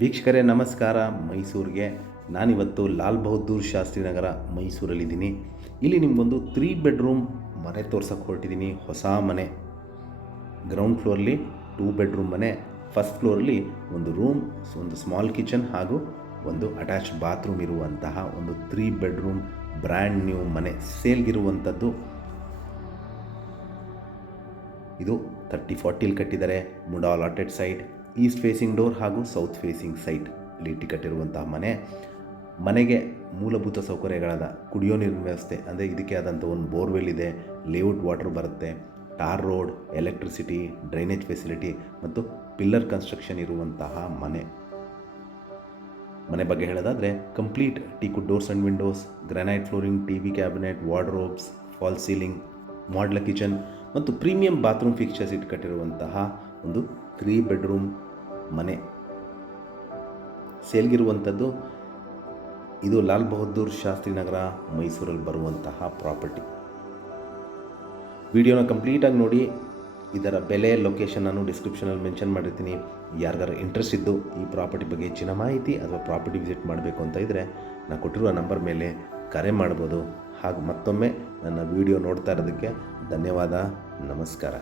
ವೀಕ್ಷಕರೇ ನಮಸ್ಕಾರ. ಮೈಸೂರಿಗೆ ನಾನಿವತ್ತು ಲಾಲ್ ಬಹದ್ದೂರ್ ಶಾಸ್ತ್ರಿ ನಗರ ಮೈಸೂರಲ್ಲಿದ್ದೀನಿ. ಇಲ್ಲಿ ನಿಮಗೊಂದು 3 ಬೆಡ್ರೂಮ್ ಮನೆ ತೋರ್ಸೋಕ್ಕೆ ಹೊರಟಿದ್ದೀನಿ. ಹೊಸ ಮನೆ. ಗ್ರೌಂಡ್ ಫ್ಲೋರ್ಲಿ 2 ಬೆಡ್ರೂಮ್ ಮನೆ. ಫಸ್ಟ್ ಫ್ಲೋರಲ್ಲಿ ಒಂದು ರೂಮ್, ಒಂದು ಸ್ಮಾಲ್ ಕಿಚನ್ ಹಾಗೂ ಒಂದು ಅಟ್ಯಾಚ್ಡ್ ಬಾತ್ರೂಮ್ ಇರುವಂತಹ ಒಂದು 3 ಬೆಡ್ರೂಮ್ ಬ್ರ್ಯಾಂಡ್ ನ್ಯೂ ಮನೆ ಸೇಲ್ಗಿರುವಂಥದ್ದು. ಇದು 30-40 ಕಟ್ಟಿದ್ದಾರೆ. ಮುಂಡ allotted site, east facing door ಹಾಗೂ ಸೌತ್ ಫೇಸಿಂಗ್ ಸೈಟ್ ಇಲ್ಲಿ ಕಟ್ಟಿರುವಂತಹ ಮನೆಗೆ ಮೂಲಭೂತ ಸೌಕರ್ಯಗಳಾದ ಕುಡಿಯೋ ನೀರಿನ ವ್ಯವಸ್ಥೆ, ಅಂದರೆ ಇದಕ್ಕೆ ಆದಂಥ ಒಂದು ಬೋರ್ವೆಲ್ ಇದೆ, ಲೇಔಟ್ ವಾಟರ್ ಬರುತ್ತೆ, tar road, electricity, drainage facility ಮತ್ತು ಪಿಲ್ಲರ್ ಕನ್ಸ್ಟ್ರಕ್ಷನ್ ಇರುವಂತಹ ಮನೆ ಬಗ್ಗೆ ಹೇಳೋದಾದರೆ complete teakwood doors and windows, granite flooring, TV cabinet, wardrobes, fall ceiling, modular kitchen ಮತ್ತು ಪ್ರೀಮಿಯಂ ಬಾತ್ರೂಮ್ ಫಿಕ್ಚರ್ಸ್ ಕಟ್ಟಿರುವಂತಹ ಒಂದು 3 ಬೆಡ್ರೂಮ್ ಮನೆ ಸೇಲ್ಗಿರುವಂಥದ್ದು. ಇದು ಲಾಲ್ ಬಹದ್ದೂರ್ ಶಾಸ್ತ್ರಿ ನಗರ ಮೈಸೂರಲ್ಲಿ ಬರುವಂತಹ ಪ್ರಾಪರ್ಟಿ. ವಿಡಿಯೋನ ಕಂಪ್ಲೀಟಾಗಿ ನೋಡಿ. ಇದರ ಬೆಲೆ, ಲೊಕೇಶನ್ ನಾನು ಡಿಸ್ಕ್ರಿಪ್ಷನಲ್ಲಿ ಮೆನ್ಷನ್ ಮಾಡಿರ್ತೀನಿ. ಯಾರಿಗಾರು ಇಂಟ್ರೆಸ್ಟ್ ಇದ್ದು ಈ ಪ್ರಾಪರ್ಟಿ ಬಗ್ಗೆ ಹೆಚ್ಚಿನ ಮಾಹಿತಿ ಅಥವಾ ಪ್ರಾಪರ್ಟಿ ವಿಸಿಟ್ ಮಾಡಬೇಕು ಅಂತ ಇದ್ದರೆ ನಾನು ಕೊಟ್ಟಿರುವ ನಂಬರ್ ಮೇಲೆ ಕರೆ ಮಾಡ್ಬೋದು. ಹಾಗೂ ಮತ್ತೊಮ್ಮೆ ನನ್ನ ವಿಡಿಯೋ ನೋಡ್ತಾ ಇರೋದಕ್ಕೆ ಧನ್ಯವಾದ. ನಮಸ್ಕಾರ.